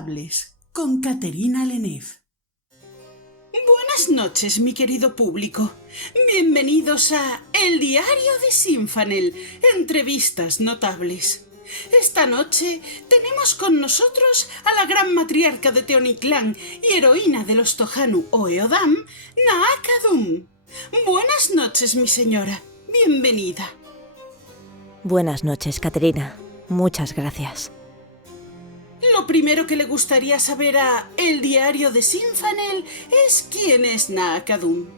Notables, con Caterina Lenef. Buenas noches, mi querido público. Bienvenidos a El Diario de Sinfanel, Entrevistas Notables. Esta noche tenemos con nosotros a la gran matriarca de Teoniclán y heroína de los Tohanu Oeodam, Naakadum. Buenas noches, mi señora. Bienvenida. Buenas noches, Caterina. Muchas gracias. Lo primero que le gustaría saber a El Diario de Sinfanel es quién es Naakadum.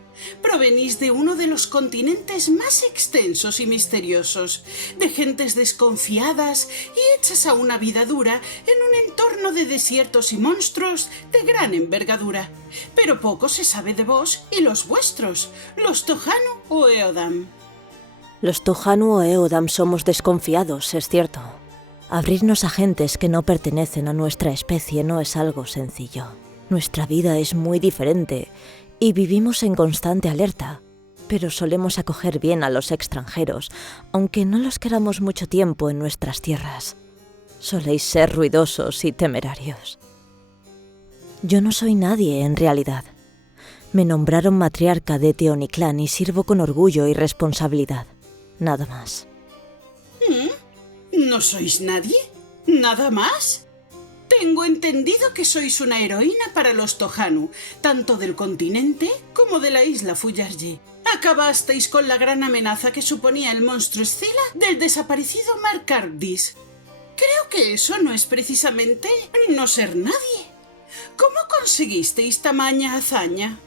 Provenís de uno de los continentes más extensos y misteriosos, de gentes desconfiadas y hechas a una vida dura en un entorno de desiertos y monstruos de gran envergadura. Pero poco se sabe de vos y los vuestros, los Tohanu Oeodam. Los Tohanu Oeodam somos desconfiados, es cierto. Abrirnos a gentes que no pertenecen a nuestra especie no es algo sencillo. Nuestra vida es muy diferente y vivimos en constante alerta, pero solemos acoger bien a los extranjeros, aunque no los queramos mucho tiempo en nuestras tierras. Soléis ser ruidosos y temerarios. Yo no soy nadie, en realidad. Me nombraron matriarca de Teoniclán y sirvo con orgullo y responsabilidad. Nada más. ¿No sois nadie? ¿Nada más? Tengo entendido que sois una heroína para los Tohanu, tanto del continente como de la isla Fuyarji. Acabasteis con la gran amenaza que suponía el monstruo Escila del desaparecido Mark Ardis. Creo que eso no es precisamente no ser nadie. ¿Cómo conseguisteis tamaña hazaña?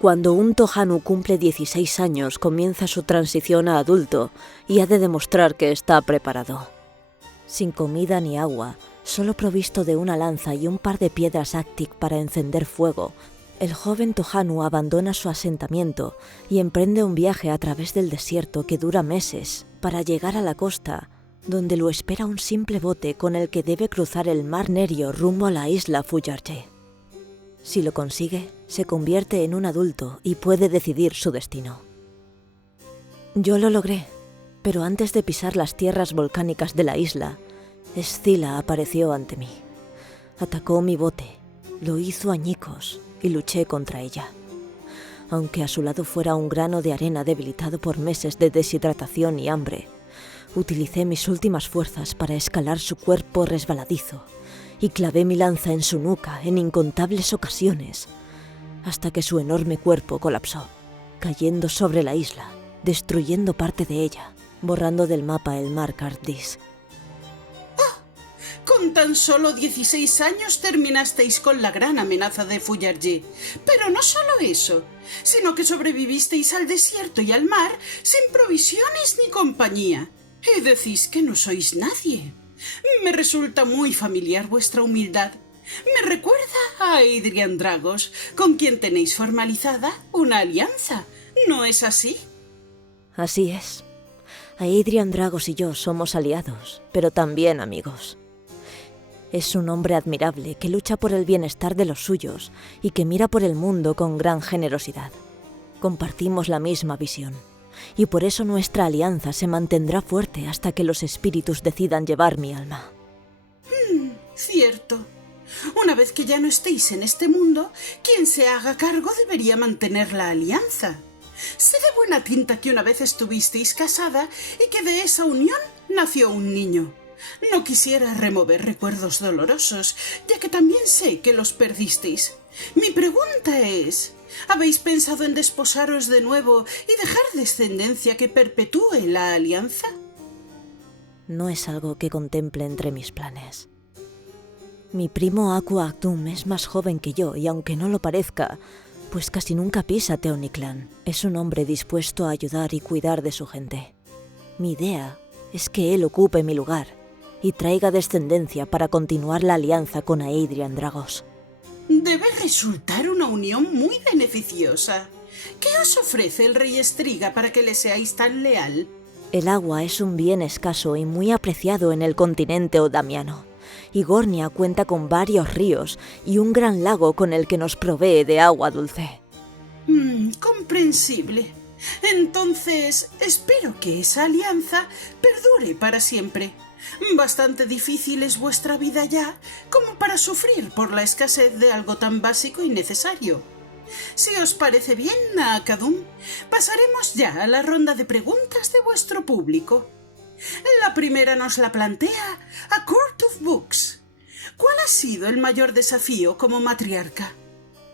Cuando un Tohanu cumple 16 años, comienza su transición a adulto y ha de demostrar que está preparado. Sin comida ni agua, solo provisto de una lanza y un par de piedras Actic para encender fuego, el joven Tohanu abandona su asentamiento y emprende un viaje a través del desierto que dura meses para llegar a la costa, donde lo espera un simple bote con el que debe cruzar el mar Nerio rumbo a la isla Fuyarji. Si lo consigue, se convierte en un adulto y puede decidir su destino. Yo lo logré, pero antes de pisar las tierras volcánicas de la isla, Escila apareció ante mí. Atacó mi bote, lo hizo añicos y luché contra ella. Aunque a su lado fuera un grano de arena debilitado por meses de deshidratación y hambre, utilicé mis últimas fuerzas para escalar su cuerpo resbaladizo y clavé mi lanza en su nuca en incontables ocasiones, hasta que su enorme cuerpo colapsó, cayendo sobre la isla, destruyendo parte de ella, borrando del mapa el Mark Ardis. Con tan solo 16 años terminasteis con la gran amenaza de Fuyarji. Pero no solo eso, sino que sobrevivisteis al desierto y al mar sin provisiones ni compañía. Y decís que no sois nadie. Me resulta muy familiar vuestra humildad. Me recuerda a Adrian Dragos, con quien tenéis formalizada una alianza. ¿No es así? Así es. Adrian Dragos y yo somos aliados, pero también amigos. Es un hombre admirable que lucha por el bienestar de los suyos y que mira por el mundo con gran generosidad. Compartimos la misma visión, y por eso nuestra alianza se mantendrá fuerte hasta que los espíritus decidan llevar mi alma. Cierto. Una vez que ya no estéis en este mundo, quien se haga cargo debería mantener la alianza. Sé de buena tinta que una vez estuvisteis casada y que de esa unión nació un niño. No quisiera remover recuerdos dolorosos, ya que también sé que los perdisteis. Mi pregunta es, ¿habéis pensado en desposaros de nuevo y dejar descendencia que perpetúe la alianza? No es algo que contemple entre mis planes. Mi primo Aku Akdum es más joven que yo y aunque no lo parezca, pues casi nunca pisa Teoniclán, es un hombre dispuesto a ayudar y cuidar de su gente. Mi idea es que él ocupe mi lugar y traiga descendencia para continuar la alianza con Adrian Dragos. Debe resultar una unión muy beneficiosa. ¿Qué os ofrece el rey Estriga para que le seáis tan leal? El agua es un bien escaso y muy apreciado en el continente odamiano, y Gornia cuenta con varios ríos y un gran lago con el que nos provee de agua dulce. Comprensible. Entonces, espero que esa alianza perdure para siempre. Bastante difícil es vuestra vida ya como para sufrir por la escasez de algo tan básico y necesario. Si os parece bien, Naakadum, pasaremos ya a la ronda de preguntas de vuestro público. La primera nos la plantea A Court of Books. ¿Cuál ha sido el mayor desafío como matriarca?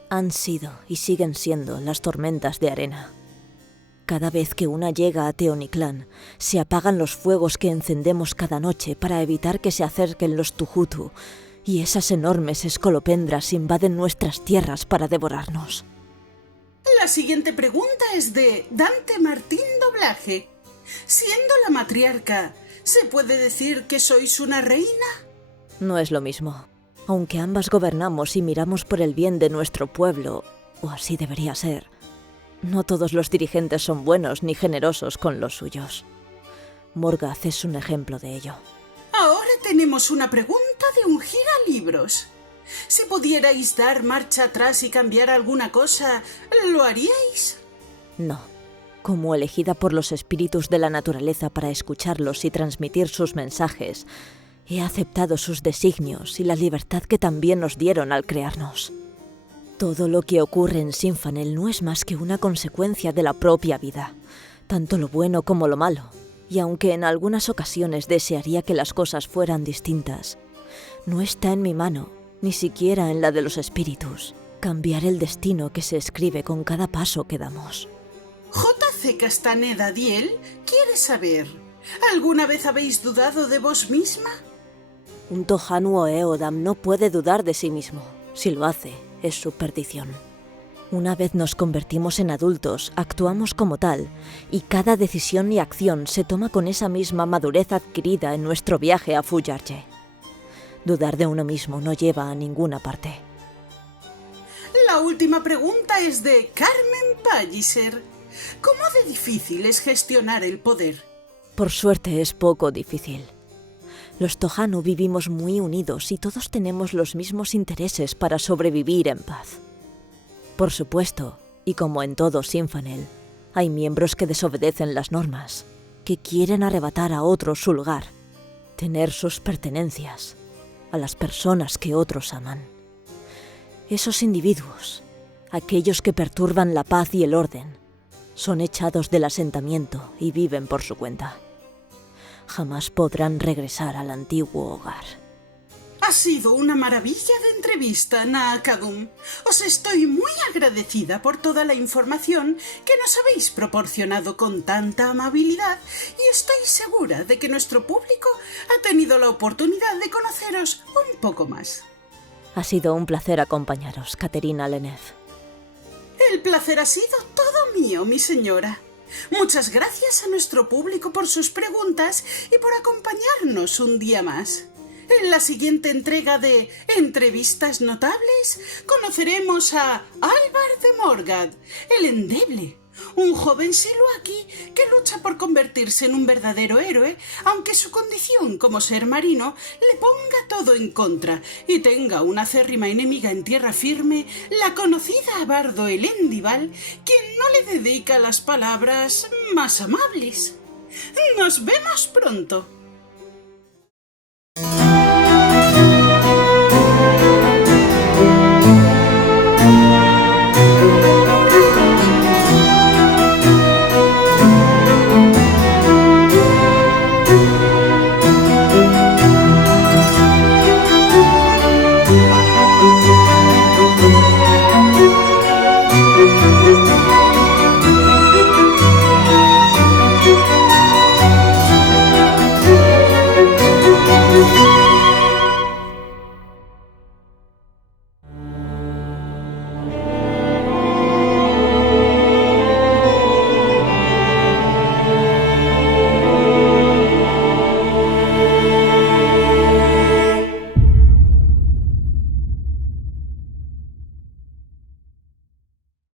Han sido y siguen siendo las tormentas de arena. Cada vez que una llega a Teoniclán, se apagan los fuegos que encendemos cada noche para evitar que se acerquen los Tujutu, y esas enormes escolopendras invaden nuestras tierras para devorarnos. La siguiente pregunta es de Dante Martín Doblaje. Siendo la matriarca, ¿se puede decir que sois una reina? No es lo mismo. Aunque ambas gobernamos y miramos por el bien de nuestro pueblo, o así debería ser, no todos los dirigentes son buenos ni generosos con los suyos. Morgoth es un ejemplo de ello. Ahora tenemos una pregunta de un giralibros. Si pudierais dar marcha atrás y cambiar alguna cosa, ¿lo haríais? No. Como elegida por los espíritus de la naturaleza para escucharlos y transmitir sus mensajes, he aceptado sus designios y la libertad que también nos dieron al crearnos. Todo lo que ocurre en Sinfanel no es más que una consecuencia de la propia vida, tanto lo bueno como lo malo, y aunque en algunas ocasiones desearía que las cosas fueran distintas, no está en mi mano, ni siquiera en la de los espíritus, cambiar el destino que se escribe con cada paso que damos. J.C. Castaneda Diel quiere saber, ¿alguna vez habéis dudado de vos misma? Un Tohanu o Eodam no puede dudar de sí mismo. Si lo hace, es su perdición. Una vez nos convertimos en adultos, actuamos como tal, y cada decisión y acción se toma con esa misma madurez adquirida en nuestro viaje a Fuyarche. Dudar de uno mismo no lleva a ninguna parte. La última pregunta es de Carmen Palliser. ¿Cómo de difícil es gestionar el poder? Por suerte es poco difícil. Los Tohanu vivimos muy unidos y todos tenemos los mismos intereses para sobrevivir en paz. Por supuesto, y como en todo Sinfanel, hay miembros que desobedecen las normas, que quieren arrebatar a otros su lugar, tener sus pertenencias, a las personas que otros aman. Esos individuos, aquellos que perturban la paz y el orden, son echados del asentamiento y viven por su cuenta. Jamás podrán regresar al antiguo hogar. Ha sido una maravilla de entrevista, Naakadum. Os estoy muy agradecida por toda la información que nos habéis proporcionado con tanta amabilidad y estoy segura de que nuestro público ha tenido la oportunidad de conoceros un poco más. Ha sido un placer acompañaros, Caterina Lenef. El placer ha sido todo mío, mi señora. Muchas gracias a nuestro público por sus preguntas y por acompañarnos un día más. En la siguiente entrega de Entrevistas Notables conoceremos a Álvar de Morgoth, el endeble, un joven siluaki que lucha por convertirse en un verdadero héroe, aunque su condición como ser marino le ponga todo en contra y tenga una acérrima enemiga en tierra firme, la conocida Bardo Elendibal, quien no le dedica las palabras más amables. ¡Nos vemos pronto!